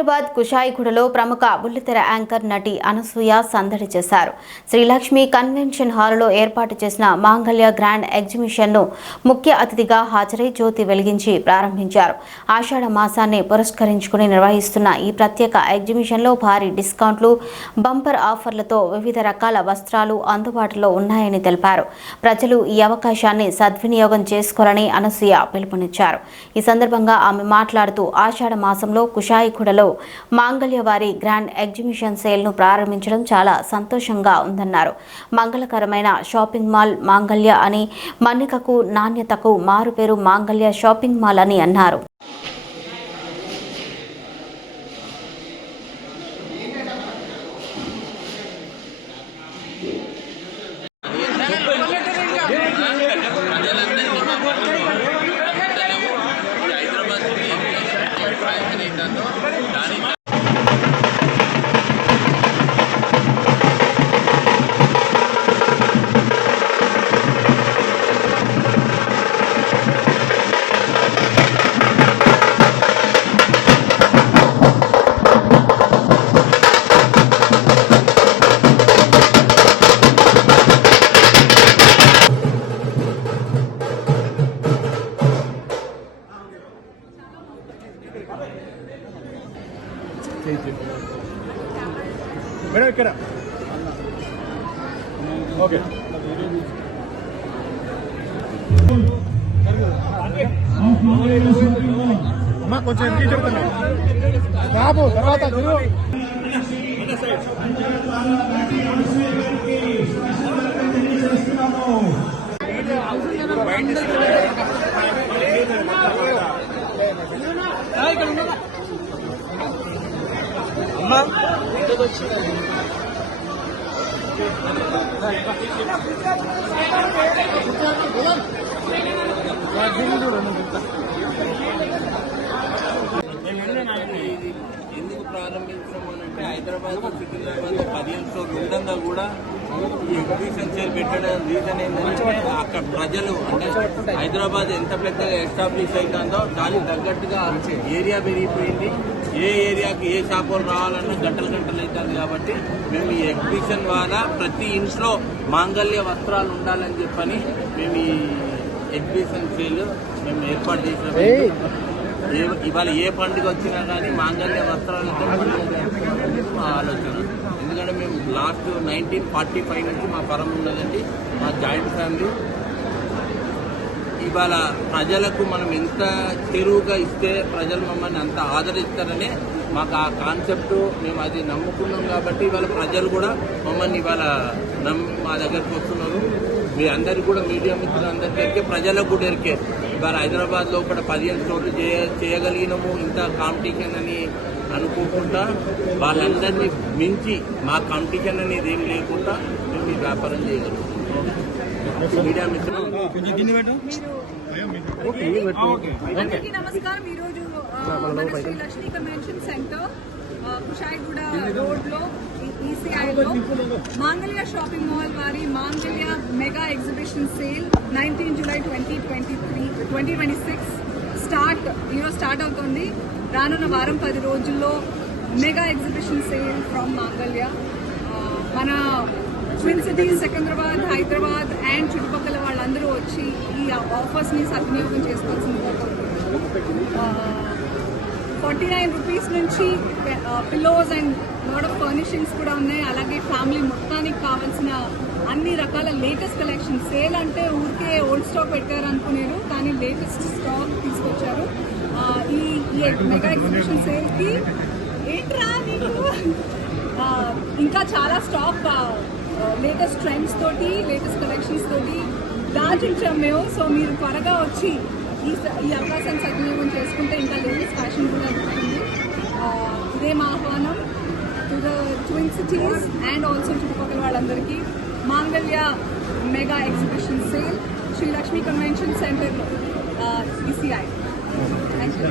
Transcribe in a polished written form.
హైదరాబాద్ కుషాయిగూడలో ప్రముఖ బుల్లితెర యాంకర్ నటి అనసూయ సందడి చేశారు. శ్రీలక్ష్మి కన్వెన్షన్ హాలులో ఏర్పాటు చేసిన మాంగళ్య గ్రాండ్ ఎగ్జిబిషన్ను ముఖ్య అతిథిగా హాజరై జ్యోతి వెలిగించి ప్రారంభించారు. ఆషాఢ మాసాన్ని పురస్కరించుకుని నిర్వహిస్తున్న ఈ ప్రత్యేక ఎగ్జిబిషన్లో భారీ డిస్కౌంట్లు, బంపర్ ఆఫర్లతో వివిధ రకాల వస్త్రాలు అందుబాటులో ఉన్నాయని తెలిపారు. ప్రజలు ఈ అవకాశాన్ని సద్వినియోగం చేసుకోవాలని అనసూయ పిలుపునిచ్చారు. ఈ సందర్భంగా ఆమె మాట్లాడుతూ ఆషాఢ మాసంలో కుషాయిగూడలో మాంగళ్యవారి గ్రాండ్ ఎగ్జిబిషన్ సేల్ను ప్రారంభించడం చాలా సంతోషంగా ఉందన్నారు. మంగళకరమైన షాపింగ్ మాల్ మాంగళ్య అని, మన్నికకు నాణ్యతకు మారుపేరు మాంగళ్య షాపింగ్ మాల్ అని అన్నారు. మేడం ఇక్కడ ఓకే అమ్మా కొంచెం ఎందుకు చెప్తాను బాబు తర్వాత అమ్మా ఎందుకు ప్రారంభించామనంటే హైదరాబాద్ సికింద్రాబాద్ 15 స్టోర్లు ఉండగా కూడా ఈ ఎగ్జిబిషన్ సేల్ పెట్టడం రీజన్ ఏంటంటే అక్కడ ప్రజలు అంటే హైదరాబాద్ ఎంత పెద్దగా ఎస్టాబ్లిష్ అవుతుందో దానికి తగ్గట్టుగా ఏరియా పెరిగిపోయింది. ఏ ఏరియాకి ఏ షాపులు రావాలన్నా గంటలు అవుతుంది. కాబట్టి మేము ఈ ఎగ్జిబిషన్ ద్వారా ప్రతి ఇంట్లో మాంగళ్య వస్త్రాలు ఉండాలని చెప్పని మేము ఈ ఎగ్జిబిషన్ సేల్ మేము ఏర్పాటు చేసినాము. ఇవాళ ఏ పండుగ వచ్చినా కానీ మాంగళ్య వస్త్రాలతో మా ఆలోచన. ఎందుకంటే మేము లాస్ట్ 1945 నుంచి మా పరం ఉన్నదండి, మా జాయింట్ ఫ్యామిలీ. ఇవాళ ప్రజలకు మనం ఎంత చెరువుగా ఇస్తే ప్రజలు మమ్మల్ని అంత ఆదరిస్తారనే మాకు ఆ కాన్సెప్ట్ మేము అది నమ్ముకున్నాం. కాబట్టి ఇవాళ ప్రజలు కూడా మమ్మల్ని ఇవాళ మా దగ్గరకు వస్తున్నారు. మీ అందరికీ కూడా మీడియా మిత్రులందరికీ ఎరికే, ప్రజలకు కూడా ఎరికే. ఇవాళ హైదరాబాద్లో కూడా 15 స్టోర్లు చేయగలిగినాము. ఇంత కాంపిటీషన్ అని అనుకోకుండా వాళ్ళందరినీ మించి మా కాంపిటీషన్ అనేది ఏం లేకుండా మేము ఈ వ్యాపారం చేయగలుగుతాం. మీడియా మిత్రులు నమస్కారం. ఈరోజు Srilakshmi convention centre Kushaiguda road లో ఈసీఐలో మాంగళ్య షాపింగ్ మాల్ వారి మాంగళ్య మెగా ఎగ్జిబిషన్ సేల్ 19 జూలై 2026 ఈరోజు స్టార్ట్ అవుతుంది. రానున్న వారం 10 రోజుల్లో మెగా ఎగ్జిబిషన్ సేల్ ఫ్రమ్ మాంగళ్య. మన twin cities Secunderabad, Hyderabad and చుట్టుపక్కల వాళ్ళందరూ వచ్చి ఈ ఆఫర్స్ ని సద్వినియోగం చేసుకోవాల్సిందిగా కోరుకుంటున్నాను. 49 రూపీస్ నుంచి pillows and lot of furnishings కూడా ఉన్నాయి. అలాగే ఫ్యామిలీ మొత్తానికి కావాల్సిన అన్ని రకాల లేటెస్ట్ కలెక్షన్. సేల్ అంటే ఊరికే ఓల్డ్ స్టాక్ పెట్టారు అనుకునేరు, కానీ లేటెస్ట్ స్టాక్ తీసుకొచ్చారు. ఈ మెగా ఎగ్జిబిషన్ సేల్ కి ఏంట్రా నీకు ఇంకా చాలా స్టాక్ లేటెస్ట్ ట్రెండ్స్ తోటి, లేటెస్ట్ కలెక్షన్స్ తోటి దాచించాం మేము. సో మీరు త్వరగా వచ్చి ఈ అవకాశాన్ని సద్వినియోగం చేసుకుంటే ఇంకా లేటెస్ట్ ఫ్యాషన్ కూడా దొరుకుతుంది. ఇదే మా ఆహ్వానం to the twin cities and also చుట్టుపక్కల వాళ్ళందరికీ. మాంగళ్య mega exhibition sale Srilakshmi convention centre ECI. Thank you.